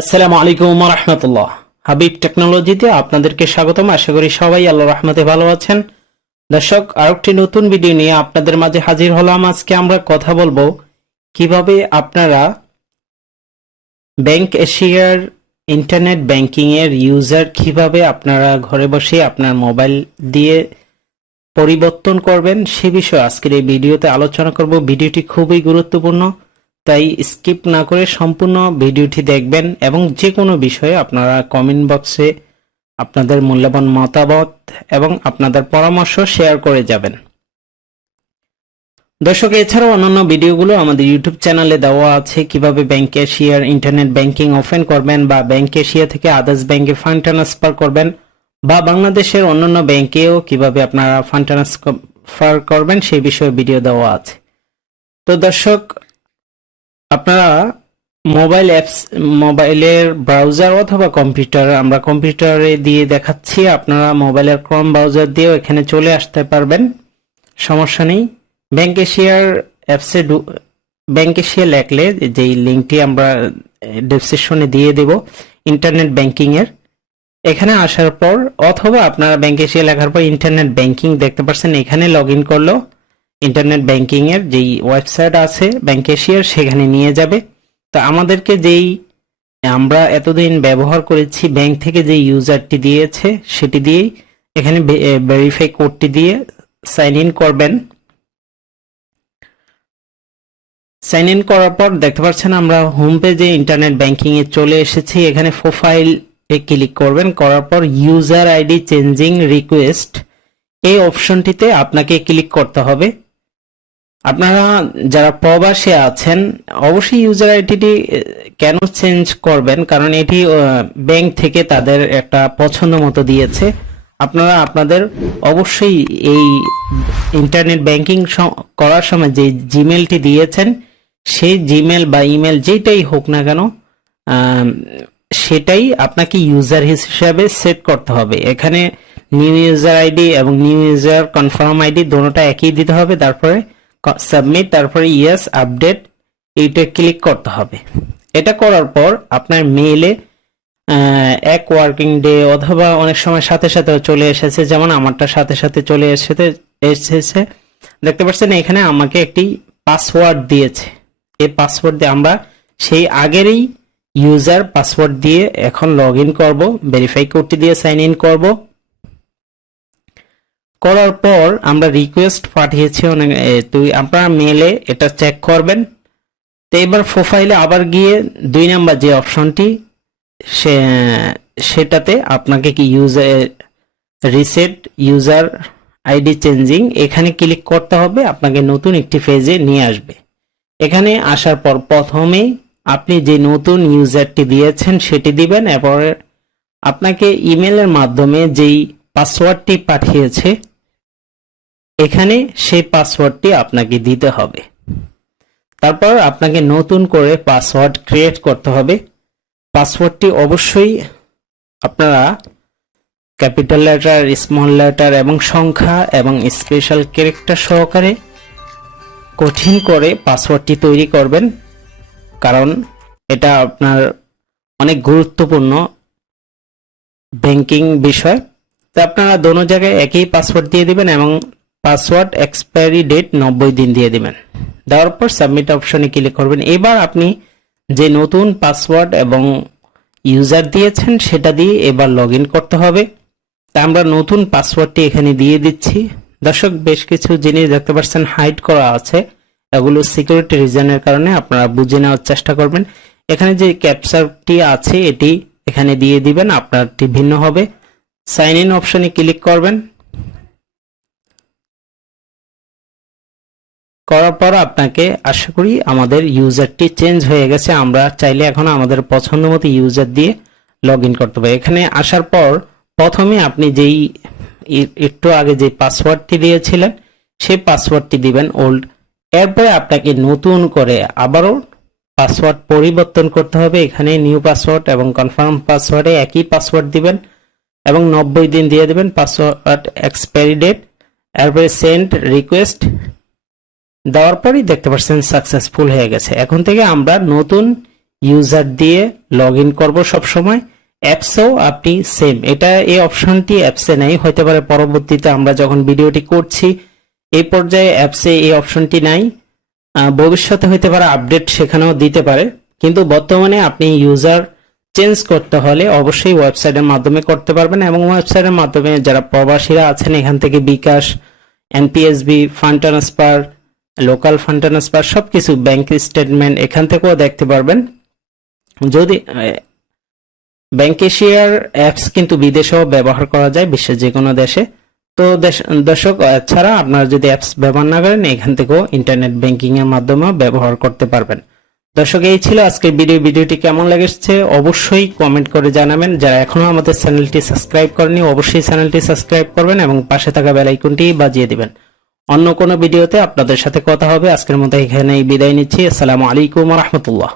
আসসালামু আলাইকুম ওয়া রাহমাতুল্লাহ। হাবিব টেকনোলজিতে আপনাদেরকে স্বাগতম। আশা করি সবাই আল্লাহর রহমতে ভালো আছেন। দর্শক, আরেকটি নতুন ভিডিও নিয়ে আপনাদের মাঝে হাজির হলাম। আজকে আমরা কথা বলবো কিভাবে আপনারা ব্যাংক এশিয়ার ইন্টারনেট ব্যাংকিং এর ইউজার কিভাবে আপনারা ঘরে বসে আপনার মোবাইল দিয়ে পরিবর্তন করবেন সে বিষয়ে আজকের এই ভিডিওতে আলোচনা করব। ভিডিওটি খুবই গুরুত্বপূর্ণ, তাই স্কিপ না করে সম্পূর্ণ ভিডিওটি দেখবেন এবং যে কোনো বিষয়ে আপনারা কমেন্ট বক্সে আপনাদের মূল্যবান মতামত এবং আপনাদের পরামর্শ শেয়ার করে যাবেন। দর্শক, এছাড়াও অন্যান্য ভিডিওগুলো আমাদের ইউটিউব চ্যানেলে দেওয়া আছে। কিভাবে ব্যাংক এশিয়ার ইন্টারনেট ব্যাংকিং ওপেন করবেন বা ব্যাংক এশিয়া থেকে আদার্স ব্যাংকে ফান্ড ট্রান্সফার করবেন বা বাংলাদেশের অন্যান্য ব্যাংকেও কিভাবে আপনারা ফান্ড ট্রান্সফার করবেন সেই বিষয়ে ভিডিও দেওয়া আছে। তো দর্শক, আপনারা মোবাইল অ্যাপস, মোবাইলের ব্রাউজার অথবা কম্পিউটার, আমরা কম্পিউটারে দিয়ে দেখাচ্ছি, আপনারা মোবাইলের ক্রোম ব্রাউজার দিয়েও এখানে চলে আসতে পারবেন, সমস্যা নেই। ব্যাংক এশিয়ার অ্যাপসে ব্যাংক এশিয়া লেখলে যেই লিঙ্কটি আমরা ডেসক্রিপশনে দিয়ে দেব ইন্টারনেট ব্যাংকিং এর, এখানে আসার পর অথবা আপনারা ব্যাংক এশিয়া লেখার পর ইন্টারনেট ব্যাংকিং দেখতে পাচ্ছেন, এখানে লগ ইন করলেও ইন্টারনেট ব্যাংকিং এর যেই ওয়েবসাইট আছে ব্যাংক এশিয়ার সেখানে নিয়ে যাবে। তো আমাদেরকে যেই আমরা এতদিন ব্যবহার করেছি ব্যাংক থেকে যে ইউজারটি দিয়েছে সেটি দিয়েই এখানে ভেরিফাই কোডটি দিয়ে সাইন ইন করবেন। সাইন ইন করার পর দেখতে পাচ্ছেন আমরা হোম পেজে ইন্টারনেট ব্যাংকিং এ চলে এসেছি। এখানে প্রোফাইল এ ক্লিক করবেন, করার পর ইউজার আইডি চেঞ্জিং রিকোয়েস্ট এই অপশনটিতে আপনাকে ক্লিক করতে হবে। আপনারা যারা প্রবাসে আছেন অবশ্যই ইউজার আইডিটি কেন চেঞ্জ করবেন, কারণ এটি ব্যাংক থেকে তাদের একটা পছন্দ মতো দিয়েছে। আপনারা আপনাদের অবশ্যই এই ইন্টারনেট ব্যাংকিং করার সময় যে জিমেলটি দিয়েছেন সেই জিমেল বা ইমেল যেটাই হোক না কেন সেটাই আপনাকে ইউজার হিসেবে সেট করতে হবে। এখানে নিউ ইউজার আইডি এবং নিউ ইউজার কনফার্ম আইডি দুটোটা একই দিতে হবে। তারপরে সাবমিট, তারপরে ইয়েস আপডেট এইটা ক্লিক করতে হবে। এটা করার পর আপনার মেইলে এক ওয়ার্কিং ডে অথবা অনেক সময় সাথে সাথে চলে এসেছে, যেমন আমারটা সাথে সাথে চলে এসেছে। দেখতে পাচ্ছেন এখানে আমাকে একটি পাসওয়ার্ড দিয়েছে। এই পাসওয়ার্ড দিয়ে আমরা সেই আগেরই ইউজার পাসওয়ার্ড দিয়ে এখন লগ ইন করবো, ভেরিফাই কোডটি দিয়ে সাইন ইন করব। করার পর আমরা রিকোয়েস্ট পাঠিয়েছি অনেক, আপনারা মেলে এটা চেক করবেন। তো এবার প্রোফাইলে আবার গিয়ে 2 নাম্বার যে অপশনটি সেটাতে আপনাকে কি রিসেট ইউজার আইডি চেঞ্জিং এখানে ক্লিক করতে হবে। আপনাকে নতুন একটি পেজে নিয়ে আসবে। এখানে আসার পর প্রথমেই আপনি যে নতুন ইউজারটি দিয়েছেন সেটি দিবেন, এরপর আপনাকে ইমেলের মাধ্যমে যেই পাসওয়ার্ডটি পাঠিয়েছে এখানে সেই পাসওয়ার্ডটি আপনাকে দিতে হবে। তারপর আপনাকে নতুন করে পাসওয়ার্ড ক্রিয়েট করতে হবে। পাসওয়ার্ডটি অবশ্যই আপনারা ক্যাপিটাল লেটার, স্মল লেটার এবং সংখ্যা এবং স্পেশাল ক্যারেক্টার সহকারে কঠিন করে পাসওয়ার্ডটি তৈরি করবেন, কারণ এটা আপনার অনেক গুরুত্বপূর্ণ ব্যাংকিং বিষয়। তো আপনারা দোনো জায়গায় একই পাসওয়ার্ড দিয়ে দিবেন এবং পাসওয়ার্ড এক্সপায়ারি ডেট 90 দিন দিয়ে দিবেন। দেওয়ার পর সাবমিট অপশনে ক্লিক করবেন। এবার আপনি যে নতুন পাসওয়ার্ড এবং ইউজার দিয়েছেন সেটা দিয়ে এবার লগ ইন করতে হবে। তা আমরা নতুন পাসওয়ার্ডটি এখানে দিয়ে দিচ্ছি। দর্শক, বেশ কিছু জিনিস দেখতে পাচ্ছেন হাইড করা আছে, এগুলো সিকিউরিটি রিজনের কারণে আপনারা বুঝে নেওয়ার চেষ্টা করবেন। এখানে যে ক্যাপচারটি আছে এটি এখানে দিয়ে দিবেন, আপনারটি ভিন্ন হবে। সাইন ইন অপশনে ক্লিক করবেন। করার পর আপনাকে আশা করি আমাদের ইউজারটি চেঞ্জ হয়ে গেছে। আমরা চাইলে এখন আমাদের পছন্দ মতো ইউজার দিয়ে লগ ইন করতে পারি। এখানে আসার পর প্রথমে আপনি যেই একটু আগে যে পাসওয়ার্ডটি দিয়েছিলেন সেই পাসওয়ার্ডটি দিবেন ওল্ড। এরপরে আপনাকে নতুন করে আবারও পাসওয়ার্ড পরিবর্তন করতে হবে। এখানে নিউ পাসওয়ার্ড এবং কনফার্ম পাসওয়ার্ডে একই পাসওয়ার্ড দিবেন এবং 90 দিন দিয়ে দেবেন পাসওয়ার্ড এক্সপায়ারি ডেট। এরপরে সেন্ড রিকোয়েস্ট দেওয়ার পরই দেখতে পাচ্ছেন সাকসেসফুল হয়ে গেছে। এখন থেকে আমরা নতুন ইউজার দিয়ে লগ ইন করবো সবসময়। অ্যাপসেও আপনি সেম, এটা এই অপশনটি অ্যাপসে নেই, হতে পারে পরবর্তীতে আমরা যখন ভিডিওটি করছি এই পর্যায়ে অ্যাপসে এই অপশনটি নাই, ভবিষ্যতে হতে পারে আপডেট সেখানেও দিতে পারে, কিন্তু বর্তমানে আপনি ইউজার চেঞ্জ করতে হলে অবশ্যই ওয়েবসাইটের মাধ্যমে করতে পারবেন। এবং ওয়েবসাইটের মাধ্যমে যারা প্রবাসীরা আছেন এখান থেকে bKash, NPSB, fund transfer, local fund transfer সবকিছু, ব্যাংক স্টেটমেন্ট এখান থেকেও দেখতে পারবেন। যদি ব্যাংক এশিয়ার অ্যাপস কিন্তু বিদেশেও ব্যবহার করা যায়, বিশ্বের যে কোনো দেশে। তো দর্শক, ছাড়া আপনারা যদি অ্যাপস ব্যবহার না করেন এখান থেকেও ইন্টারনেট ব্যাংকিং এর মাধ্যমে ব্যবহার করতে পারবেন। দর্শক, এই ছিল আজকের ভিডিওটি কেমন লেগেছে অবশ্যই কমেন্ট করে জানাবেন। যারা এখনো আমাদের চ্যানেলটি সাবস্ক্রাইব করেনি অবশ্যই চ্যানেলটি সাবস্ক্রাইব করবেন এবং পাশে থাকা বেল আইকনটি বাজিয়ে দিবেন। অন্য কোনো ভিডিওতে আপনাদের সাথে কথা হবে। আজকের মতো এখানেই বিদায় নিচ্ছি। আসসালামু আলাইকুম ওয়া রাহমাতুল্লাহ।